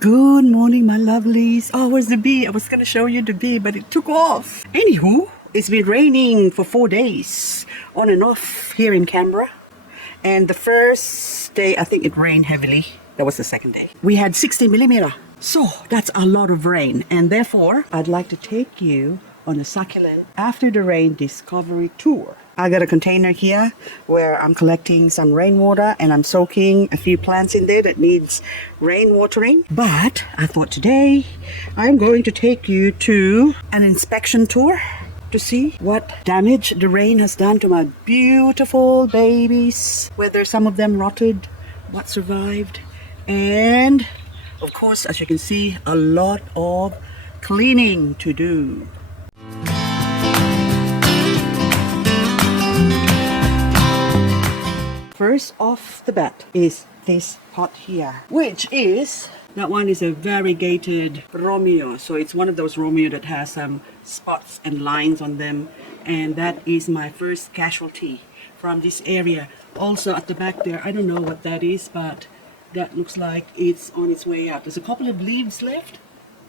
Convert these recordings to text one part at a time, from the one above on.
Good morning, my lovelies. Oh, where's the bee? I was going to show you the bee, but it took off. Anywho, it's been raining for 4 days, on and off here in Canberra. And the first day, I think it rained heavily. That was the second day. We had 60 millimeter. So that's a lot of rain. And therefore, I'd like to take you on a succulent after the rain discovery tour. I got a container here where I'm collecting some rainwater and I'm soaking a few plants in there that needs rain watering. But I thought today I'm going to take you to an inspection tour to see what damage the rain has done to my beautiful babies, whether some of them rotted, what survived, and of course, as you can see, a lot of cleaning to do. First off the bat is this pot here, which is, that one is a variegated Romeo. So it's one of those Romeo that has some spots and lines on them. And that is my first casualty from this area. Also at the back there, I don't know what that is, but that looks like it's on its way out. There's a couple of leaves left,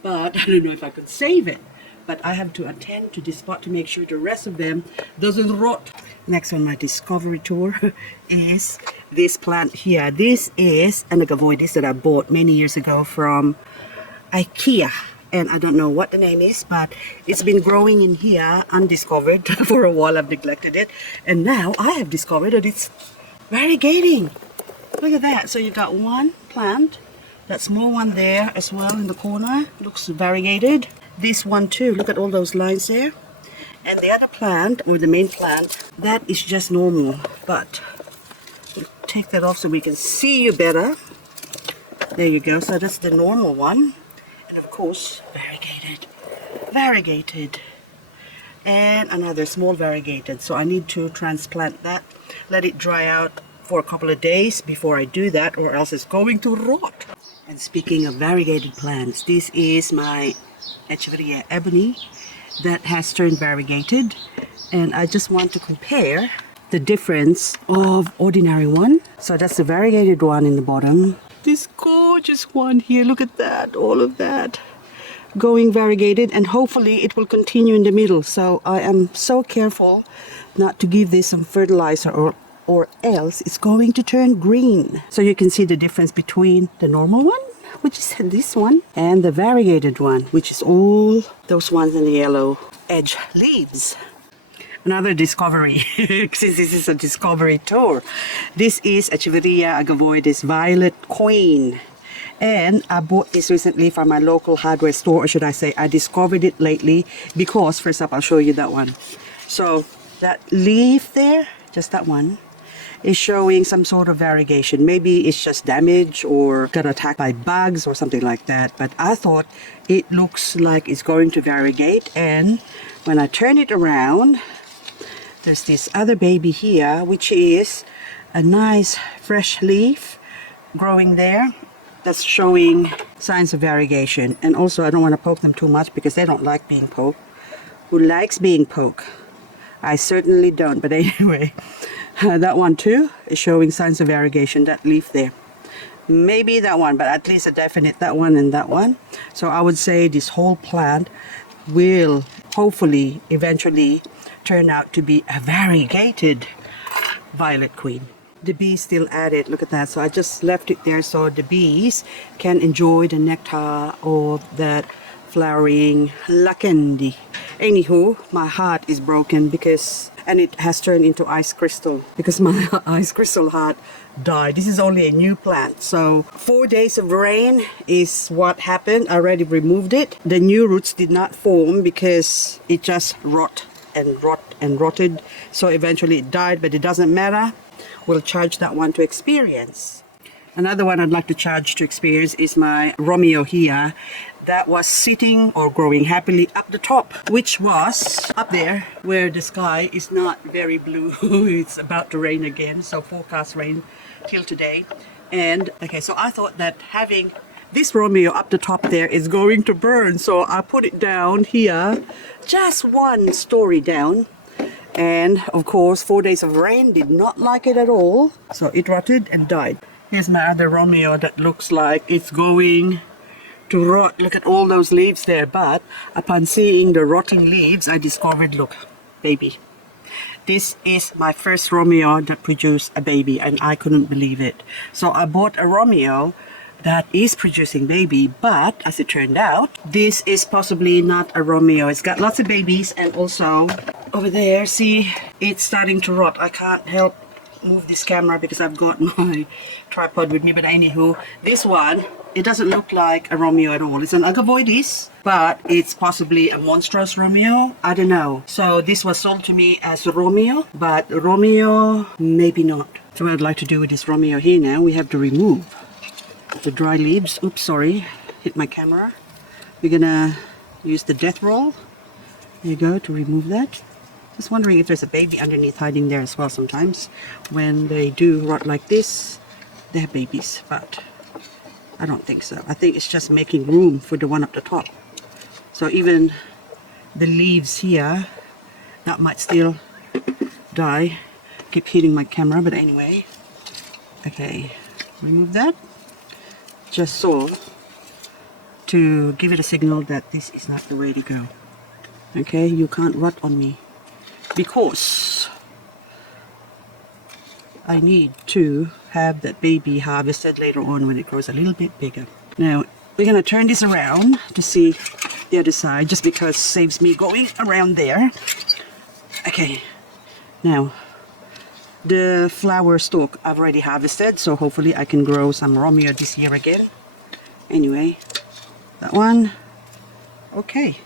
but I don't know if I could save it. But I have to attend to this spot to make sure the rest of them doesn't rot. Next on my discovery tour is this plant here. This is an Echeveria that I bought many years ago from IKEA. And I don't know what the name is, but it's been growing in here undiscovered. For a while I've neglected it. And now I have discovered that it's variegating. Look at that. So you've got one plant, that small one there as well in the corner. Looks variegated. This one too, look at all those lines there. And the other plant, or the main plant, that is just normal. But we'll take that off so we can see you better. There you go, so that's the normal one. And of course, variegated. Variegated. And another small variegated. So I need to transplant that, let it dry out for a couple of days before I do that, or else it's going to rot. And speaking of variegated plants, this is my Echeveria ebony that has turned variegated, and I just want to compare the difference of ordinary one. So that's the variegated one in the bottom. This gorgeous one here, look at that, all of that going variegated, and hopefully it will continue in the middle. So I am so careful not to give this some fertilizer or else it's going to turn green. So you can see the difference between the normal one, which is this one, and the variegated one, which is all those ones in the yellow edge leaves. Another discovery, since this is a discovery tour. This is Echeveria Agavoides Violet Queen. And I bought this recently from my local hardware store, or should I say I discovered it lately, because first up I'll show you that one. So that leaf there, just that one, is showing some sort of variegation. Maybe it's just damage or got attacked by bugs or something like that. But I thought it looks like it's going to variegate. And when I turn it around, there's this other baby here, which is a nice fresh leaf growing there. That's showing signs of variegation. And also I don't want to poke them too much because they don't like being poked. Who likes being poked? I certainly don't, but anyway. That one too is showing signs of variegation, that leaf there. Maybe that one, but at least a definite that one and that one. So I would say this whole plant will hopefully eventually turn out to be a variegated violet queen. The bees still at it, look at that. So I just left it there so the bees can enjoy the nectar of that flowering lakendi. Anywho, my heart is broken because, and it has turned into ice crystal because my ice crystal heart died. This is only a new plant. So 4 days of rain is what happened. I already removed it. The new roots did not form because it just rotted. So eventually it died, but it doesn't matter. We'll charge that one to experience. Another one I'd like to charge to experience is my Romeo here. That was sitting or growing happily up the top, which was up there where the sky is not very blue. It's about to rain again, so forecast rain till today. And okay, so I thought that having this Romeo up the top there is going to burn, so I put it down here, just one story down. And of course 4 days of rain did not like it at all, so it rotted and died. Here's my other Romeo that looks like it's going to rot. Look at all those leaves there. But upon seeing the rotting leaves, I discovered, look, baby. This is my first Romeo that produced a baby, and I couldn't believe it. So I bought a Romeo that is producing baby, but as it turned out, this is possibly not a Romeo. It's got lots of babies, and also over there, see, it's starting to rot. I can't help move this camera because I've got my tripod with me, but anywho, this one, it doesn't look like a Romeo at all. It's an Agavoides, but it's possibly a monstrous Romeo. I don't know. So this was sold to me as a Romeo, but Romeo, maybe not. So what I'd like to do with this Romeo here now, we have to remove the dry leaves. Oops, sorry, hit my camera. We're gonna use the death roll. There you go, to remove that. Just wondering if there's a baby underneath hiding there as well. Sometimes when they do rot like this, they have babies, but I don't think so. I think it's just making room for the one up the top. So even the leaves here, that might still die. Keep hitting my camera, but anyway. Okay, remove that. Just so to give it a signal that this is not the way to go. Okay, you can't rot on me because I need to have that baby harvested later on when it grows a little bit bigger. Now we're gonna turn this around to see the other side, just because it saves me going around there. Okay, now the flower stalk I've already harvested, so hopefully I can grow some Romeo this year again. Anyway, that one, okay.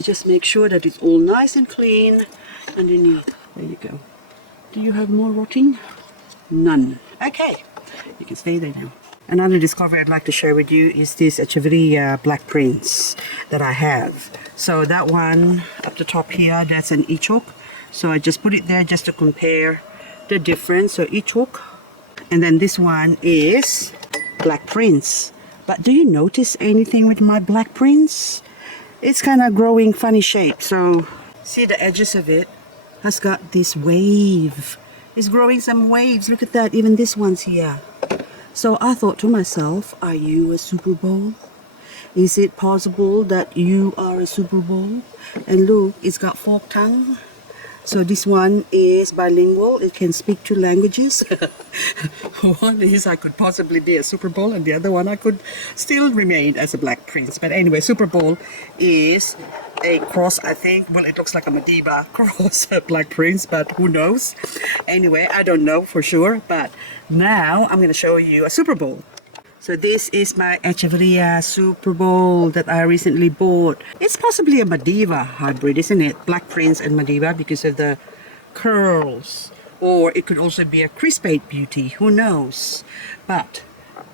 Just make sure that it's all nice and clean underneath. There you go. Do you have more rotting? None. Okay, you can stay there now. Another discovery I'd like to share with you is this Echeveria Black Prince that I have. So that one up the top here, that's an each hook. So I just put it there just to compare the difference. So each hook. And then this one is Black Prince. But do you notice anything with my Black Prince? It's kind of growing funny shape. So see the edges of it has got this wave. It's growing some waves. Look at that. Even this one's here. So I thought to myself, are you a Super Bowl? Is it possible that you are a Super Bowl? And look, it's got forked tongue. So this one is bilingual. It can speak two languages. One is I could possibly be a Super Bowl, and the other one I could still remain as a Black Prince. But anyway, Super Bowl is a cross, I think. Well, it looks like a Madiba cross, a Black Prince, but who knows? Anyway, I don't know for sure. But now I'm going to show you a Super Bowl. So this is my Echeveria Super Bowl that I recently bought. It's possibly a Madiba hybrid, isn't it? Black Prince and Madiba because of the curls. Or it could also be a crispate beauty, who knows? But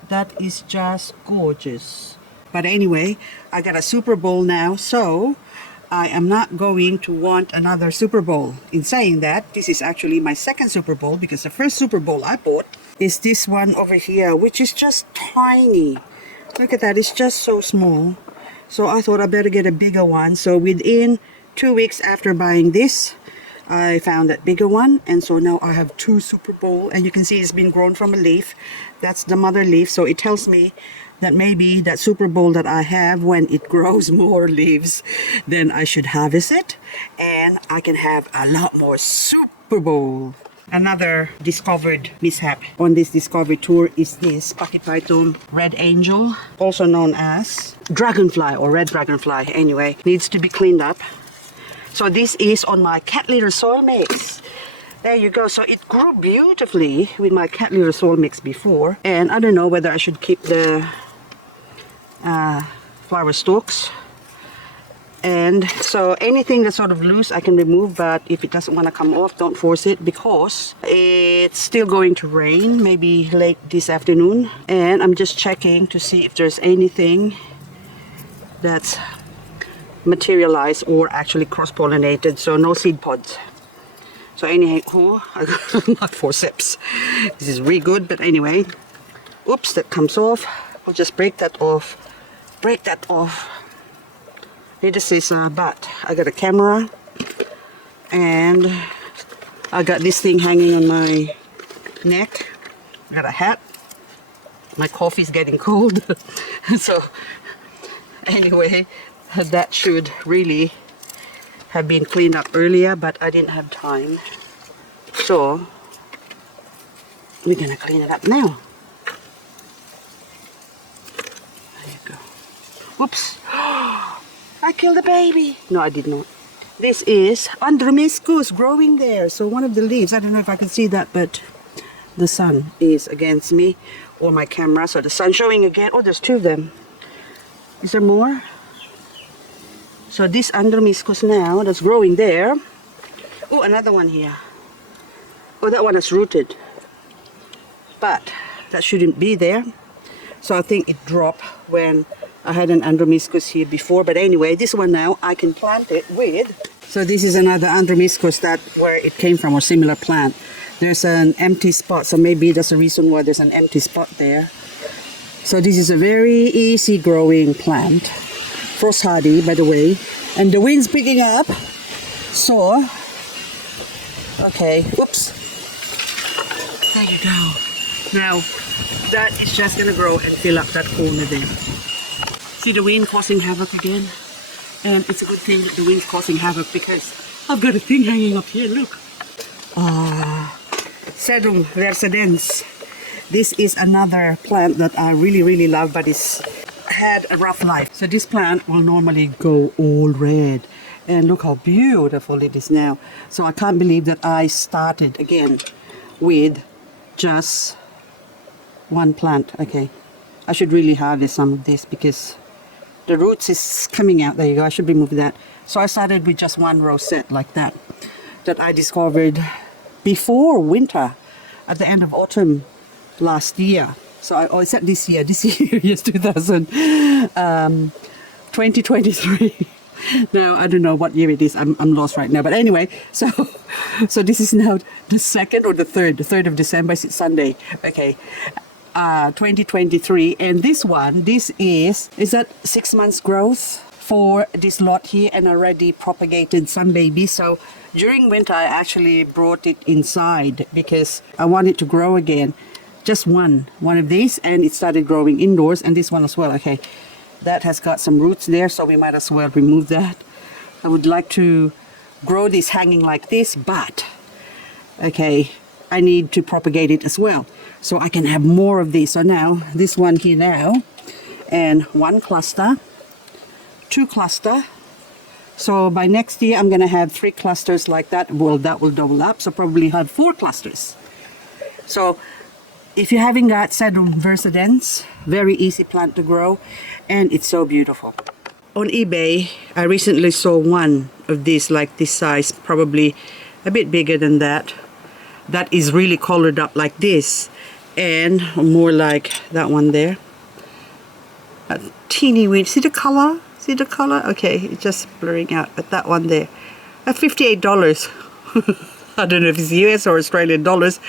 that is just gorgeous. But anyway, I got a Super Bowl now, so I am not going to want another Super Bowl. In saying that, this is actually my second Super Bowl because the first Super Bowl I bought is this one over here, which is just tiny. Look at that, it's just so small. So I thought I better get a bigger one. So within 2 weeks after buying this, I found that bigger one, and so now I have two Super Bowl, and you can see it's been grown from a leaf. That's the mother leaf, so it tells me that maybe that Super Bowl that I have, when it grows more leaves, then I should harvest it, and I can have a lot more Super Bowl. Another discovered mishap on this discovery tour is this Pachyphytyum Red Angel, also known as dragonfly or red dragonfly. Anyway, needs to be cleaned up. So this is on my cat litter soil mix. There you go. So it grew beautifully with my cat litter soil mix before, and I don't know whether I should keep the flower stalks. And so anything that's sort of loose I can remove, but if it doesn't want to come off, don't force it, because it's still going to rain maybe late this afternoon. And I'm just checking to see if there's anything that's materialized or actually cross-pollinated. So no seed pods. So anyhow, I got my forceps. This is really good, but anyway, oops, that comes off. I'll just break that off. Break that off. This is but I got a camera, and I got this thing hanging on my neck. I got a hat. My coffee's getting cold. So anyway, that should really have been cleaned up earlier, but I didn't have time. So we're gonna clean it up now. There you go. Whoops. I killed a baby. No, I did not. This is Andromyscus growing there. So one of the leaves, I don't know if I can see that, but the sun is against me or my camera. So the sun's showing again. Oh, there's two of them. Is there more? So this Andromyscus now that's growing there. Oh, another one here. Oh, that one is rooted. But that shouldn't be there. So I think it dropped when I had an Andromyscus here before. But anyway, this one now I can plant it with. So this is another Andromyscus that where it came from, or similar plant. There's an empty spot, so maybe that's the reason why there's an empty spot there. So this is a very easy growing plant. Frost hardy, by the way. And the wind's picking up. So, okay, whoops. There you go. Now, that is just gonna grow and fill up that corner there. See the wind causing havoc again? And it's a good thing that the wind's causing havoc because I've got a thing hanging up here, look. Sedum versedens. This is another plant that I really love, but it's had a rough life. So this plant will normally go all red. And look how beautiful it is now. So I can't believe that I started again with just one plant. Okay, I should really harvest some of this because the roots is coming out. There you go. I should remove that. So I started with just one rosette like that I discovered before winter at the end of autumn last year. So I said this year, yes, 2023. Now I don't know what year it is. I'm lost right now. But anyway, so this is now the 2nd or the 3rd. The 3rd of December is Sunday. Okay. 2023, and this is that 6 months growth for this lot here, and already propagated some babies. So during winter I actually brought it inside because I want it to grow again. Just one of these, and it started growing indoors, and this one as well. Okay, that has got some roots there, so we might as well remove that. I would like to grow this hanging like this, but okay, I need to propagate it as well, so I can have more of these. So now, this one here now, and one cluster, two cluster. So by next year, I'm gonna have 3 clusters like that. Well, that will double up, so probably have 4 clusters. So if you haven't got Sedum versedens, very easy plant to grow, and it's so beautiful. On eBay, I recently saw one of these like this size, probably a bit bigger than that. That is really colored up like this, and more like that one there. A teeny weeny. See the color? See the color? Okay, it's just blurring out. But that one there, at $58. I don't know if it's US or Australian dollars,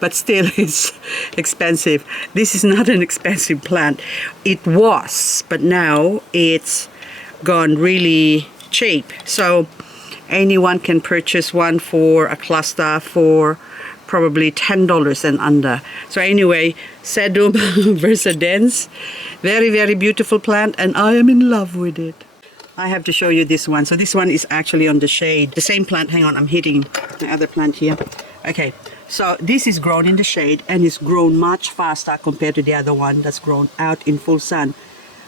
but still it's expensive. This is not an expensive plant. It was, but now it's gone really cheap. So anyone can purchase one for a cluster for probably $10 and under. So anyway, Sedum versedens, very beautiful plant, and I am in love with it. I have to show you this one. So this one is actually on the shade. The same plant, hang on, I'm hitting the other plant here. Okay, so this is grown in the shade, and it's grown much faster compared to the other one that's grown out in full sun.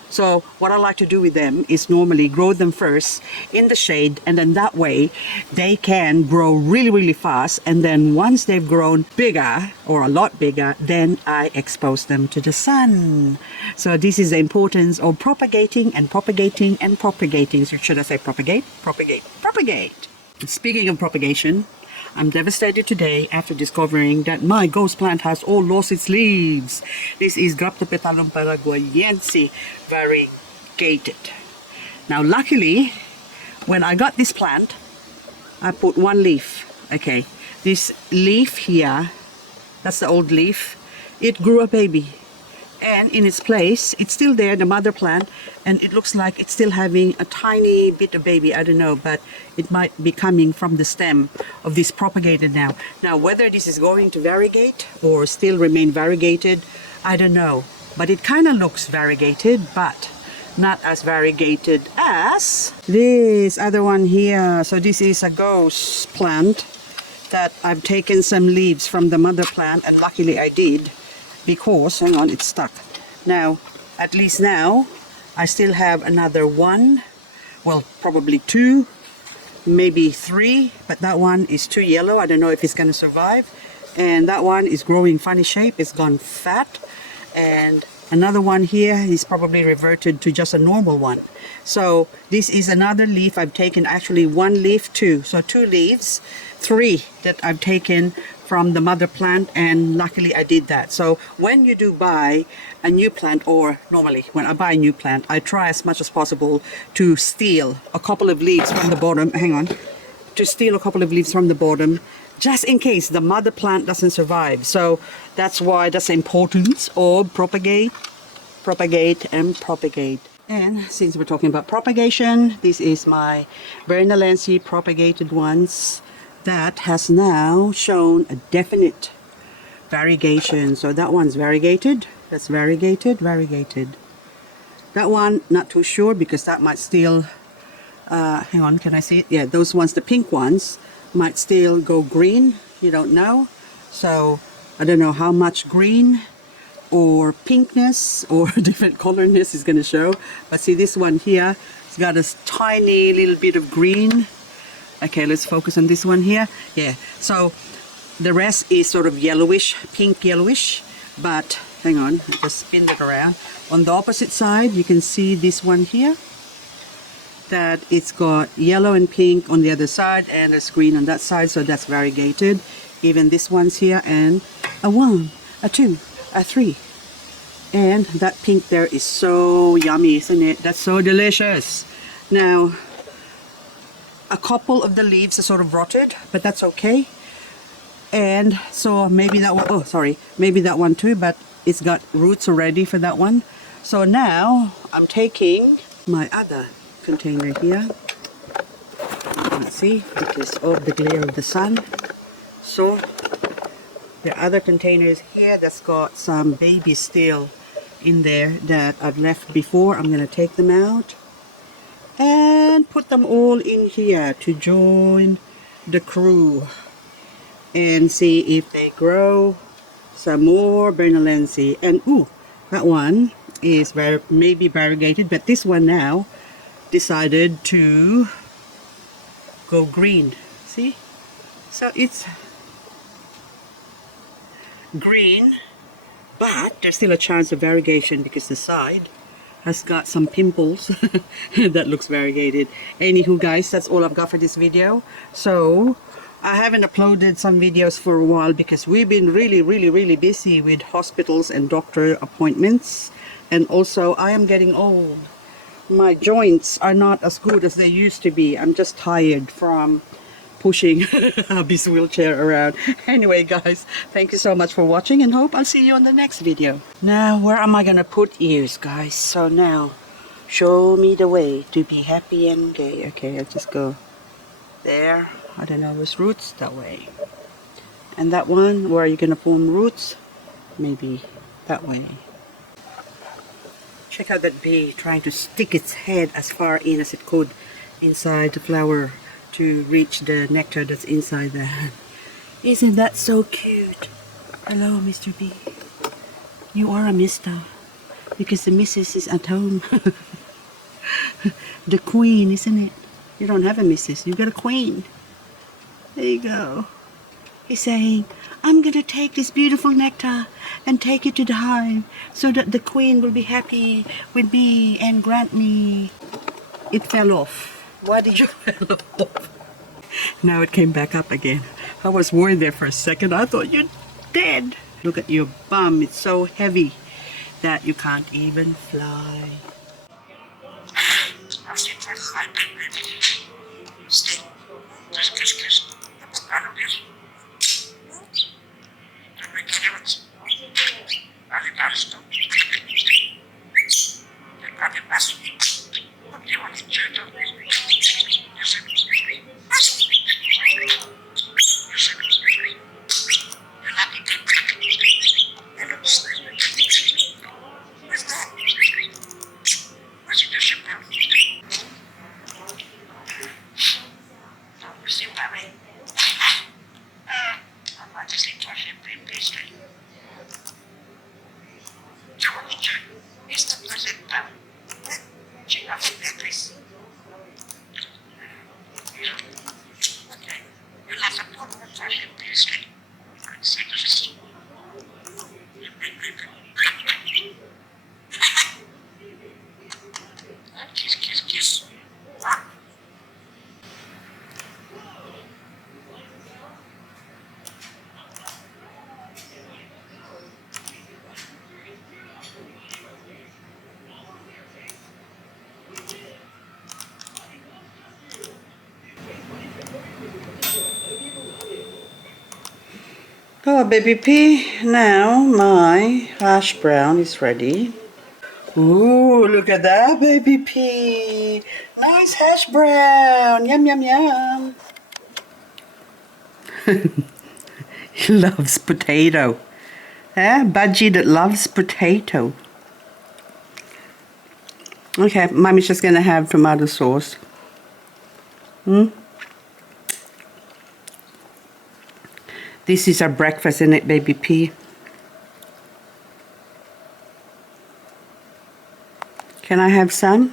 So what I like to do with them is normally grow them first in the shade, and then that way they can grow really fast, and then once they've grown bigger or a lot bigger, then I expose them to the sun. So this is the importance of propagating and propagating and propagating. So should I say propagate? Propagate. Speaking of propagation, I'm devastated today after discovering that my ghost plant has all lost its leaves. This is Graptopetalum paraguayense, variegated. Now luckily, when I got this plant, I put one leaf. Okay, this leaf here, that's the old leaf, it grew a baby. And in its place, it's still there, the mother plant, and it looks like it's still having a tiny bit of baby. I don't know, but it might be coming from the stem of this propagated now. Now, whether this is going to variegate or still remain variegated, I don't know. But it kind of looks variegated, but not as variegated as this other one here. So this is a ghost plant that I've taken some leaves from the mother plant, and luckily I did, because, hang on, it's stuck. Now, at least now, I still have another one, well, probably two, maybe three, but that one is too yellow. I don't know if it's going to survive. And that one is growing funny shape. It's gone fat. And another one here is probably reverted to just a normal one. So this is another leaf I've taken, actually one leaf, two. So two leaves, three that I've taken from the mother plant, and luckily I did that. So when you do buy a new plant, or normally when I buy a new plant, I try as much as possible to steal a couple of leaves from the bottom, hang on, to steal a couple of leaves from the bottom, just in case the mother plant doesn't survive. So that's why that's the importance of propagate, and propagate. And since we're talking about propagation, this is my Bernalense propagated ones that has now shown a definite variegation. So that one's variegated, that's variegated. That one, not too sure, because that might still, hang on, can I see it? Yeah, those ones, the pink ones, might still go green, you don't know. So I don't know how much green or pinkness or different colorness is going to show. But see, this one here, it's got a tiny little bit of green. Okay, let's focus on this one here. Yeah, so the rest is sort of yellowish, pink yellowish, but hang on, just spin it around. On the opposite side, you can see this one here, that it's got yellow and pink on the other side, and there's green on that side, so that's variegated. Even this one's here, and a 1, a 2, a 3. And that pink there is so yummy, isn't it? That's so delicious. Now, a couple of the leaves are sort of rotted, but that's okay. And so maybe that one, oh sorry, maybe that one too, but it's got roots already for that one. So now I'm taking my other container here. Let's see, because of the glare of the sun. So the other containers here that's got some babies still in there that I've left before. I'm going to take them out and put them all in here to join the crew and see if they grow some more Bernalense. And ooh, that one is maybe variegated, but this one now decided to go green. See? So it's green, but there's still a chance of variegation because the side has got some pimples that looks variegated. Anywho guys, that's all I've got for this video. So I haven't uploaded some videos for a while because we've been really busy with hospitals and doctor appointments, and also I am getting old. My joints are not as good as they used to be. I'm just tired from pushing hubby's wheelchair around. Anyway guys, thank you so much for watching, and hope I'll see you on the next video. Now where am I gonna put ears, guys? So now show me the way to be happy and gay. Okay, I'll just go there. I don't know, with roots that way. And that one, where are you gonna form roots? Maybe that way. Check out that bee trying to stick its head as far in as it could inside the flower to reach the nectar that's inside there. Isn't that so cute? Hello, Mr. Bee. You are a mister, because the missus is at home. The queen, isn't it? You don't have a missus, you got a queen. There you go. He's saying, I'm gonna take this beautiful nectar and take it to the hive so that the queen will be happy with me and grant me. It fell off. Why did you fall off? Now it came back up again. I was worried there for a second. I thought you're dead. Look at your bum. It's so heavy that you can't even fly. Oh, baby P, now my hash brown is ready. Ooh, look at that, baby P. Nice hash brown. Yum, yum, yum. He loves potato. Eh? Budgie that loves potato. Okay, Mommy's just gonna have tomato sauce. This is our breakfast, isn't it, baby P? Can I have some?